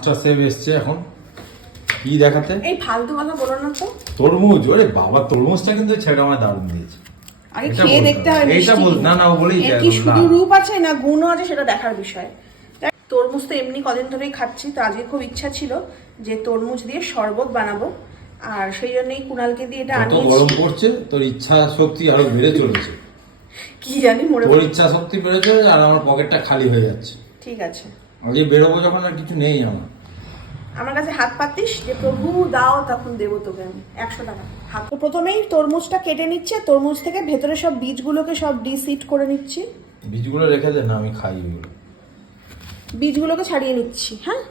আচ্ছা সেভ এসছে এখন কি দেখাতে? এই ফালতু কথা বলো না তো। তরমুজ, ওরে বাবা তরমুজটা কিন্তু ছেড়ে আমার দারুণ দিয়েছে। আগে খেয়ে দেখতে হয় এইটা বল না, না ও বলেই যায় কি শুধু রূপ আছে না গুণও আছে সেটা দেখার বিষয়। তরমুজ তো এমনি কদিন ধরেই খাচ্ছি, তো আজকে খুব ইচ্ছা ছিল যে তরমুজ দিয়ে শরবত বানাবো, আর সেই জন্যই কুণালকে দিয়ে এটা আনিয়েছি। গরম পড়ছে, তোর ইচ্ছা শক্তি আরো বেড়ে চলেছে। কি জানি মনে তোর ইচ্ছা শক্তি বেড়ে চলেছে আর আমার পকেটটা খালি হয়ে যাচ্ছে। ঠিক আছে, আগে বেরোবো যখন আর কিছু নেই আমার কাছে হাত পাতিস যে প্রভু দাও, তখন দেবো তোকে আমি 100 টাকা হাত। তো প্রথমেই তরমুজটা কেটে নিচ্ছে, তরমুজ থেকে ভেতরে সব বীজগুলোকে সব ডিসিড করে নিচ্ছি। বীজগুলো রেখে দে না, আমি খাই ওইগুলো। বীজগুলোকে ছাড়িয়ে নিচ্ছি। হ্যাঁ,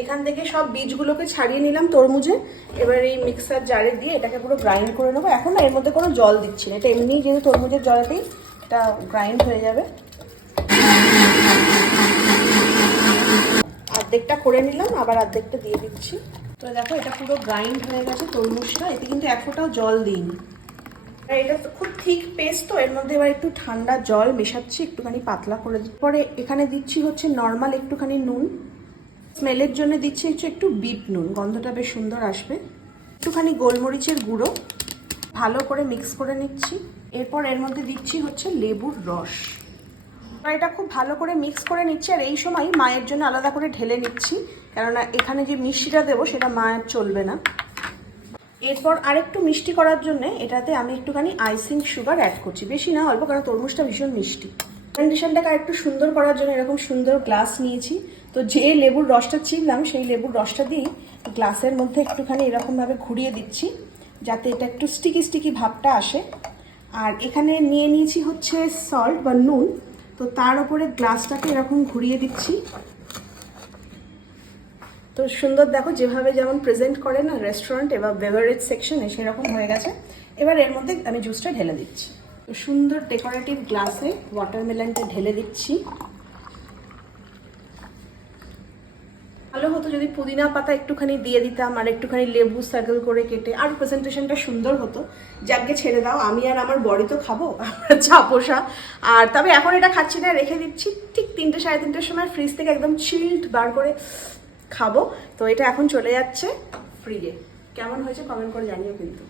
এখান থেকে সব বীজগুলোকে ছাড়িয়ে নিলাম তরমুজে। এবার এই মিক্সার জারে দিয়ে এটাকে পুরো গ্রাইন্ড করে নেবো। এখন না এর মধ্যে কোনো জল দিচ্ছি না, এটা এমনি যেহেতু তরমুজের জলেতেই এটা গ্রাইন্ড হয়ে যাবে। অর্ধেকটা করে নিলাম, আবার অর্ধেকটা দিয়ে দিচ্ছি। তো দেখো এটা পুরো গ্রাইন্ড হয়ে গেছে তরমুজটা, এতে কিন্তু এক ফোঁটাও জল দিইনি। এটা তো খুব থিক পেস্ট, তো এর মধ্যে এবার একটু ঠান্ডা জল মেশাচ্ছি, একটুখানি পাতলা করে দিচ্ছি। পরে এখানে দিচ্ছি হচ্ছে নর্মাল একটুখানি নুন, স্মেলের জন্য দিচ্ছি একটু বিট নুন, গন্ধটা বেশ সুন্দর আসবে। একটুখানি গোলমরিচের গুঁড়ো, ভালো করে মিক্স করে নিচ্ছি। এরপর এর মধ্যে দিচ্ছি হচ্ছে লেবুর রস। এটা খুব ভালো করে মিক্স করে নিচ্ছি, আর এই সময় মায়ের জন্য আলাদা করে ঢেলে নিচ্ছি, কেননা এখানে যে মিষ্টিটা দেবো সেটা মায়ের চলবে না। এরপর আরেকটু মিষ্টি করার জন্য এটাতে আমি একটুখানি আইসিং সুগার অ্যাড করছি, বেশি না অল্প, কারণ তরমুজটা ভীষণ মিষ্টি। কন্ডিশনটাকে আরেকটু সুন্দর করার জন্য এরকম সুন্দর গ্লাস নিয়েছি, তো যে লেবুর রসটা চিনলাম সেই লেবুর রসটা দিয়ে গ্লাসের মধ্যে একটুখানি এরকমভাবে ঘুরিয়ে দিচ্ছি, যাতে এটা একটু স্টিকি স্টিকি ভাবটা আসে। আর এখানে নিয়ে নিয়েছি হচ্ছে সল্ট বা নুন, তো তার উপরে গ্লাসটাকে এরকম ঘুরিয়ে দিচ্ছি। তো সুন্দর দেখো যেভাবে যেমন প্রেজেন্ট করে না রেস্টুরেন্টে বা বেভারেজ সেকশনে, সেরকম হয়ে গেছে। এবার এর মধ্যে আমি জুসটা ঢেলে দিচ্ছি। তো সুন্দর ডেকোরেটিভ গ্লাসে ওয়াটারমেলনটা ঢেলে দিচ্ছি। ভালো হতো যদি পুদিনা পাতা একটুখানি দিয়ে দিতাম, আর একটুখানি লেবু সার্কেল করে কেটে, আর প্রেজেন্টেশনটা সুন্দর হতো। যাকে ছেড়ে দাও, আমি আর আমার বড়ি তো খাবো, আমরা চাপোষা। আর তবে এখন এটা খাচ্ছি না, রেখে দিচ্ছি, ঠিক 3টে সাড়ে 3টের সময় ফ্রিজ থেকে একদম চিল্ড বার করে খাবো। তো এটা এখন চলে যাচ্ছে ফ্রিজে। কেমন হয়েছে কমেন্ট করে জানিও কিন্তু।